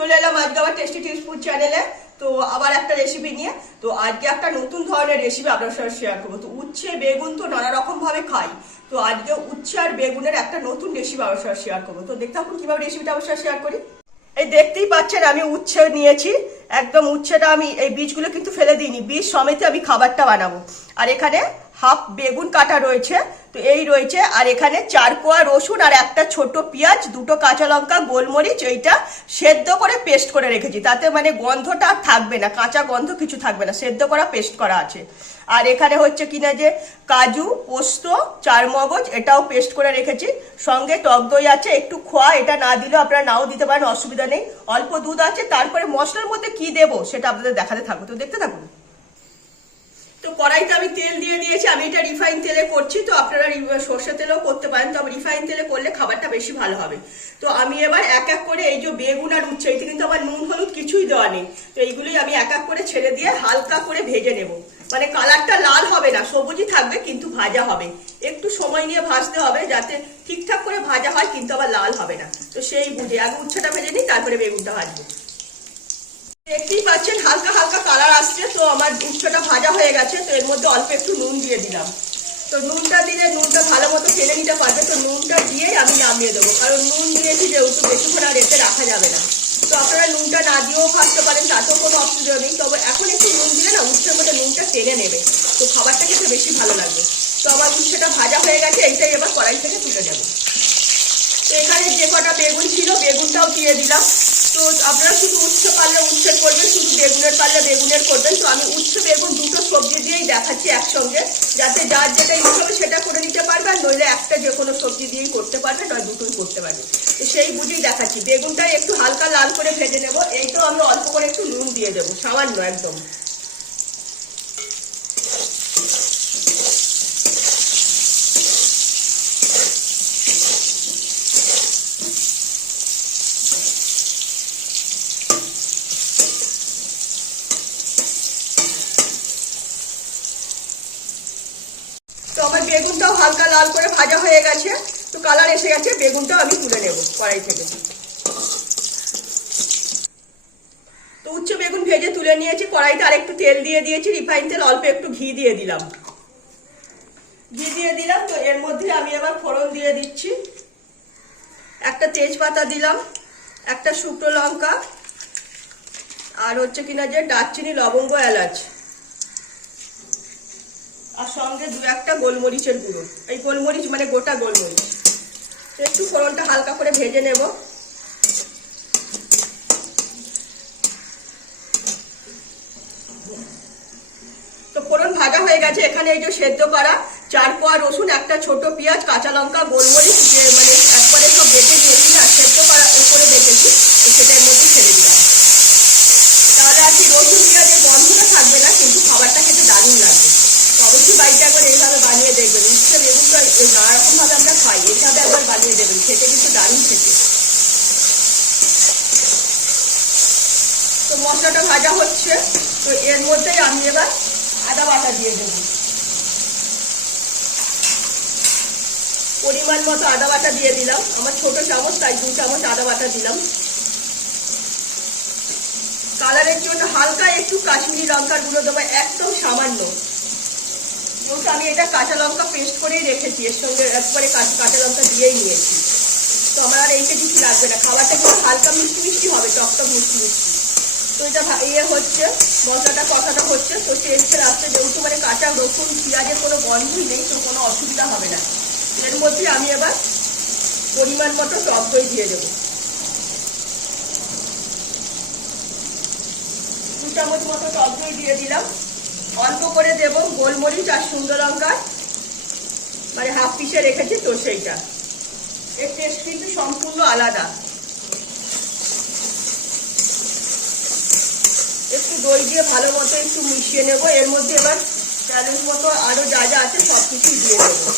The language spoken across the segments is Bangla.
চলে এলাম আজকে আবার টেস্টি টিপস ফুড চ্যানেলে তো আবার একটা রেসিপি নিয়ে। তো আজকে একটা নতুন ধরনের রেসিপি আপনার সাথে শেয়ার করব। তো উচ্ছে, বেগুন তো নানা রকম ভাবে খাই। তো আজকে উচ্ছে আর বেগুনের একটা নতুন রেসিপি আপনার সাথে শেয়ার করব। তো দেখতে থাকুন কীভাবে রেসিপিটা আপনার সাথে শেয়ার করি। এই দেখতেই পাচ্ছেন আমি উচ্ছে নিয়েছি। একদম উচ্ছেটা আমি এই বীজগুলো কিন্তু ফেলে দিইনি। বীজ সমেতে আমি খাবারটা বানাবো। আর এখানে হাফ বেগুন কাটা রয়েছে, তো এই রয়েছে। আর এখানে চার কোয়া রসুন আর একটা ছোট পেঁয়াজ, দুটো কাঁচা লঙ্কা, গোলমরিচ, এইটা সেদ্ধ করে পেস্ট করে রেখেছি। তাতে মানে গন্ধটা আর থাকবে না, কাঁচা গন্ধ কিছু থাকবে না, সেদ্ধ করা, পেস্ট করা আছে। আর এখানে হচ্ছে কিনা যে কাজু, পোস্ত চার মগজ এটাও পেস্ট করে রেখেছি। সঙ্গে টক দই আছে, একটু খোয়া, এটা না দিলেও আপনারা নাও দিতে পারেন, অসুবিধা নেই। অল্প দুধ আছে, তারপরে মশলার মধ্যে কি দেবো সেটা আপনাদের দেখাতে থাকব। তো দেখতে থাকুন। তো কড়াইতে আমি তেল দিয়ে দিয়েছি, আমি এটা রিফাইন তেলে করছি, তো আপনারা সর্ষে তেলেও করতে পারেন, তবে রিফাইন তেলে করলে খাবারটা বেশি ভালো হবে। তো আমি এবার এক এক করে এই যে বেগুন আর উচ্ছে, এতে কিন্তু আমার নুন, হলুদ কিছুই দেওয়া নেই, তো এইগুলোই আমি এক এক করে ছেড়ে দিয়ে হালকা করে ভেজে নেব। মানে কালারটা লাল হবে না, সবুজই থাকবে, কিন্তু ভাজা হবে। একটু সময় নিয়ে ভাজতে হবে, যাতে ঠিকঠাক করে ভাজা হয়, কিন্তু আবার লাল হবে না। তো সেই বুঝে, আগে উচ্ছেটা ভেজে নিই, তারপরে বেগুনটা ভাজবো। দেখতেই পাচ্ছেন, হালকা হালকা কালার আসছে। তো আমার উচ্ছটা ভাজা হয়ে গেছে, তো এর মধ্যে অল্প একটু নুন দিয়ে দিলাম। তো নুনটা দিলে নুনটা ভালো মতো টেনে নিতে পারবে, তো নুনটা দিয়েই আমি নামিয়ে দেবো। কারণ নুন দিয়েছি যেহেতু বেশিক্ষণ আর রেখে রাখা যাবে না। তো আপনারা নুনটা না দিয়েও ভাজতে পারেন, তাতেও কোনো অসুবিধা নেই। তবে এখন একটু নুন দিলে না উচ্ছের মধ্যে নুনটা টেনে নেবে। তো খাবারটা খেতে বেশি ভালো লাগবে। তো আমার উচ্ছেটা ভাজা হয়ে গেছে, এইটাই এবার কড়াই থেকে তুলে দেবো তো এখানে যে কটা বেগুন ছিল, বেগুনটাও দিয়ে দিলাম। তো আপনারা শুধু করবেন, শুধু বেগুনের পারলে বেগুনের করবেন। তো আমি উচ্চ বেগুন দুটো সবজি দিয়েই দেখাচ্ছি একসঙ্গে, যাতে যার যেটা ইচ্ছে হবে সেটা করে নিতে পারবে নইলে একটা যে কোনো সবজি দিয়েই করতে পারবে, নয় দুটোই করতে পারবে। তো সেই বুঝেই দেখাচ্ছি। বেগুনটা একটু হালকা লাল করে ভেজে নেব। এই তো আমি অল্প করে একটু নুন দিয়ে দেবো, সামান্য একদম তো আমার বেগুনটাও হালকা লাল করে ভাজা হয়ে গেছে তো কালার এসে গেছে, বেগুনটাও আমি তুলে নেব কড়াই থেকে। তো উচ্চ বেগুন ভেজে তুলে নিয়েছি, কড়াইতে আর একটু তেল দিয়ে দিয়েছি, রিফাইন তেল অল্প একটু ঘি দিয়ে দিলাম। ঘি দিয়ে দিলাম, তো এর মধ্যে আমি এবার ফোড়ন দিয়ে দিচ্ছি। একটা তেজপাতা দিলাম, একটা শুকনো লঙ্কা, আর হচ্ছে কিনা যে দারচিনি, লবঙ্গ, এলাচ। আর সঙ্গে দু একটা গোলমরিচের গুঁড়ো। এই গোলমরিচ মানে গোটা গোলমরিচ। একটু ফোড়নটা হালকা করে ভেজে নেব। তো ফোড়ন ভাজা হয়ে গেছে। এখানে এই যে সেদ্ধ করা, চার কোয়া রসুন, একটা ছোট পেঁয়াজ, কাঁচা লঙ্কা, গোলমরিচ মানে একবারে সব বেটে দিয়েছি আর সেদ্ধ করা করে দেখেছি সেটা এর মধ্যে ছেড়ে দিলাম তাহলে আর কি রসুন পেঁয়াজের গন্ধটা থাকবে না কিন্তু খাবারটা খেতে দারুণ লাগবে তো অবশ্যই বাড়িতে একবার এইভাবে বানিয়ে দেখবেন উচ্ছে বেগুনটা এই নানা রকম ভাবে আমরা খাই বানিয়ে দেবেন, খেতে কিন্তু দারুণ খেতে। তো মশলাটা ভাজা হচ্ছে, তো এর মধ্যেই আমি এবার আদা বাটা দিয়ে দেবো। পরিমাণ মতো আদা বাটা দিয়ে দিলাম। আমার ছোট চামচ, তাই দু চামচ আদা বাটা দিলাম। কালারের জন্য হালকা একটু কাশ্মীরি লঙ্কার গুঁড়ো দেবো, একদম সামান্য। যেহেতু আমি এটা কাঁচা লঙ্কা পেস্ট করেই রেখেছি, এর সঙ্গে একবারে কাঁচা লঙ্কা দিয়েই নিয়েছি। তো আমার আর এইটা কিছু লাগবে না, খাবারটা কিন্তু হালকা মিষ্টি মিষ্টি হবে, টকটক মিষ্টি মিষ্টি তো এটা ইয়ে হচ্ছে, মশলাটা কষানো হচ্ছে, তো ছেড়ে আসছে, যেহেতু মানে কাঁচা, রসুন, পেঁয়াজের কোনো গন্ধই নেই, তো কোনো অসুবিধা হবে না। এর মধ্যে আমি এবার পরিমাণ মতো টক দই দিয়ে দেবো। দু চামচ মতো টক দই দিয়ে দিলাম। অল্প করে দেব, গোলমরিচ আর সুন্দর লঙ্কা। মানে হাফ পিসে রেখেছি তো সেইটা। এর টেস্ট কিন্তু সম্পূর্ণ আলাদা। একটু দই দিয়ে ভালো মতো একটু মিশিয়ে নেব। এর মধ্যে এবার ব্যালেন্স মতো আরও যা যা আছে সব কিছুই দিয়ে দেবো।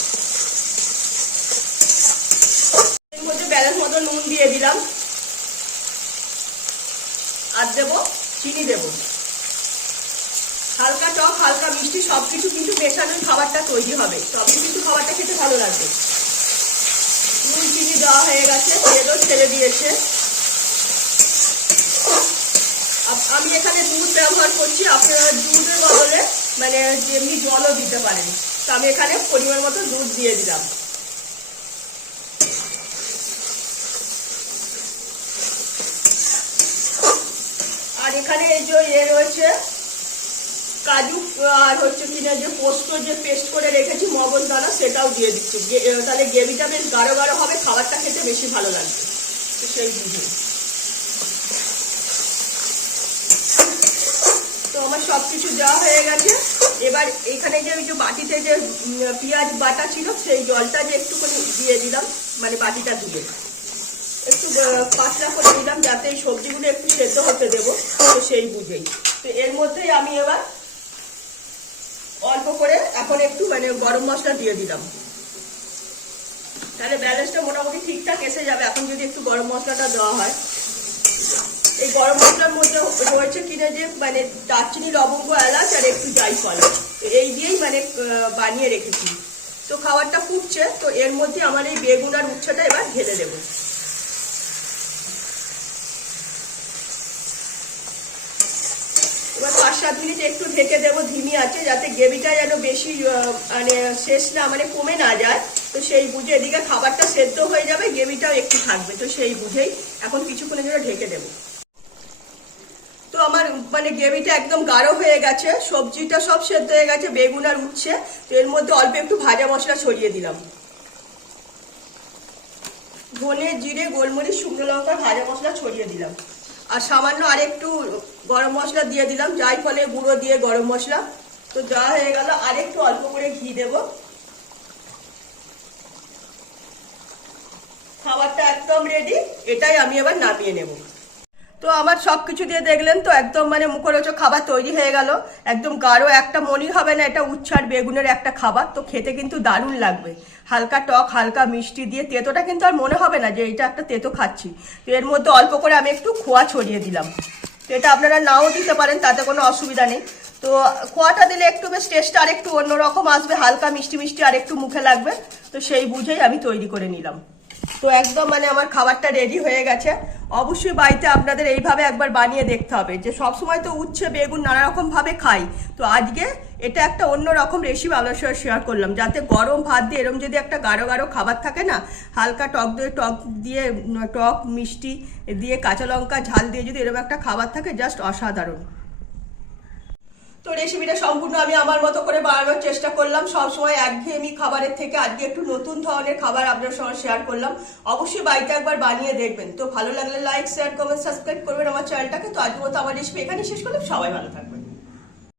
এর মধ্যে ব্যালেন্স মতো নুন দিয়ে দিলাম। আর দেবো, চিনি দেবো। হালকা টক, হালকা মিষ্টি, সবকিছু কিন্তু মেশানোর খাবারটা তৈরি হবে। তবে কিন্তু খাবারটা খেতে ভালো লাগবে। নুন, চিনি দেওয়া হয়ে গেছে তেলও ছেড়ে দিয়েছে। আমি এখানে দুধ ব্যবহার করছি, আপনারা দুধের বদলে মানে যেমনি জলও দিতে পারেন। তো আমি এখানে পরিমাণ মতো দুধ দিয়ে দিলাম। আর এখানে এই যে ইয়ে রয়েছে কাজু, আর হচ্ছে কিনা যে পোস্ত যে পেস্ট করে রেখেছি মগজ দানা, সেটাও দিয়ে দিচ্ছি। তাহলে গ্রেভিটা বেশ গাঢ় গাঢ় হবে, খাবারটা খেতে বেশি ভালো লাগবে। সেই বুঝে। তো আমার সব কিছু দেওয়া হয়ে গেছে। এবার এখানে যে ওই যে বাটিতে যে পেঁয়াজ বাটা ছিল, সেই জলটা যে একটুখানি দিয়ে দিলাম মানে বাটিটা দিয়ে একটু পাতলা করে দিলাম, যাতে এই সবজিগুলো একটু সেদ্ধ হতে দেবো, তো সেই বুঝেই। তো এর মধ্যেই আমি এবার অল্প করে এখন একটু মানে গরম মশলা দিয়ে দিলাম। তাহলে ব্যালেন্সটা মোটামুটি ঠিকঠাক এসে যাবে। এখন যদি একটু গরম মশলাটা দেওয়া হয়। এই গরম মশলার মধ্যে রয়েছে কিনা যে মানে দারচিনি, লবঙ্গ, এলাচ আর একটু জাইফল। এই দিয়েই মানে বানিয়ে রেখেছি। তো খাবারটা ফুটছে, তো এর মধ্যে আমার এই বেগুন আর উচ্ছেটা এবার ঢেলে দেবো এবার পাঁচ সাত মিনিট একটু ঢেকে দেবো, ধিমি আছে, যাতে গ্রেভিটা যেন বেশি মানে শেষ না মানে কমে না যায়। তো সেই বুঝে এদিকে খাবারটা সেদ্ধ হয়ে যাবে, গ্রেভিটাও একটু থাকবে। তো সেই বুঝেই এখন কিছুক্ষণের জন্য ঢেকে দেবো। তো আমার মানে গ্রেভিটা একদম গাঢ় হয়ে গেছে, সবজিটা সব সেদ্ধ হয়ে গেছে, বেগুন আর উঠছে তো এর মধ্যে অল্প একটু ভাজা মশলা ছড়িয়ে দিলাম। ধনে, জিরে, গোলমরিচ, শুকনো লঙ্কা, ভাজা মশলা ছড়িয়ে দিলাম। আর সামান্য আর একটু গরম মশলা দিয়ে দিলাম, যাই ফলে গুঁড়ো দিয়ে গরম মশলা। তো যা হয়ে গেল আর একটু অল্প করে ঘি দেব। খাবারটা একদম রেডি এটাই আমি এবার নামিয়ে নেব। তো আমার সব কিছু দিয়ে দেখলেন তো একদম মানে মুখরোচক খাবার তৈরি হয়ে গেল। একদম গাঢ়, একটা মনি হবে না, এটা উচ্ছার বেগুনের একটা খাবার, তো খেতে কিন্তু দারুণ লাগবে। হালকা টক, হালকা মিষ্টি দিয়ে তেতোটা কিন্তু আর মনে হবে না যে এটা একটা তেতো খাচ্ছি। তো এর মধ্যে অল্প করে আমি একটু খোয়া ছড়িয়ে দিলাম। তো এটা আপনারা নাও দিতে পারেন, তাতে কোনো অসুবিধা নেই। তো খোয়াটা দিলে একটু বেশ টেস্টটা আর একটু অন্যরকম আসবে, হালকা মিষ্টি মিষ্টি আর একটু মুখে লাগবে। তো সেই বুঝেই আমি তৈরি করে নিলাম। তো একদম মানে আমার খাবারটা রেডি হয়ে গেছে। অবশ্যই বাড়িতে আপনাদের এইভাবে একবার বানিয়ে দেখতে হবে যে সব সময় তো উচ্ছে, বেগুন নানা রকম ভাবে খাই। তো আজকে এটা একটা অন্য রকম রেসিপি আপনার সঙ্গে শেয়ার করলাম। যাতে গরম ভাত দিয়ে এরম যদি একটা গাঢ় গাঢ় খাবার থাকে না, হালকা টক দিয়ে টক দিয়ে, টক, মিষ্টি দিয়ে, কাঁচা লঙ্কা, ঝাল দিয়ে যদি এরকম একটা খাবার থাকে জাস্ট অসাধারণ। তো রেসিপিটা সম্পূর্ণ আমি আমার মতো করে বানানোর চেষ্টা করলাম। সবসময় একঘেয়েমি খাবারের থেকে আজকে একটু নতুন ধরনের খাবার আপনার সঙ্গে শেয়ার করলাম। অবশ্যই বাড়িতে একবার বানিয়ে দেখবেন। তো ভালো লাগলে লাইক শেয়ার কমেন্ট সাবস্ক্রাইব করবেন আমার চ্যানেলটাকে তো আজকে মতো আমার রেসিপি এখানে শেষ করলাম। সবাই ভালো থাকবেন।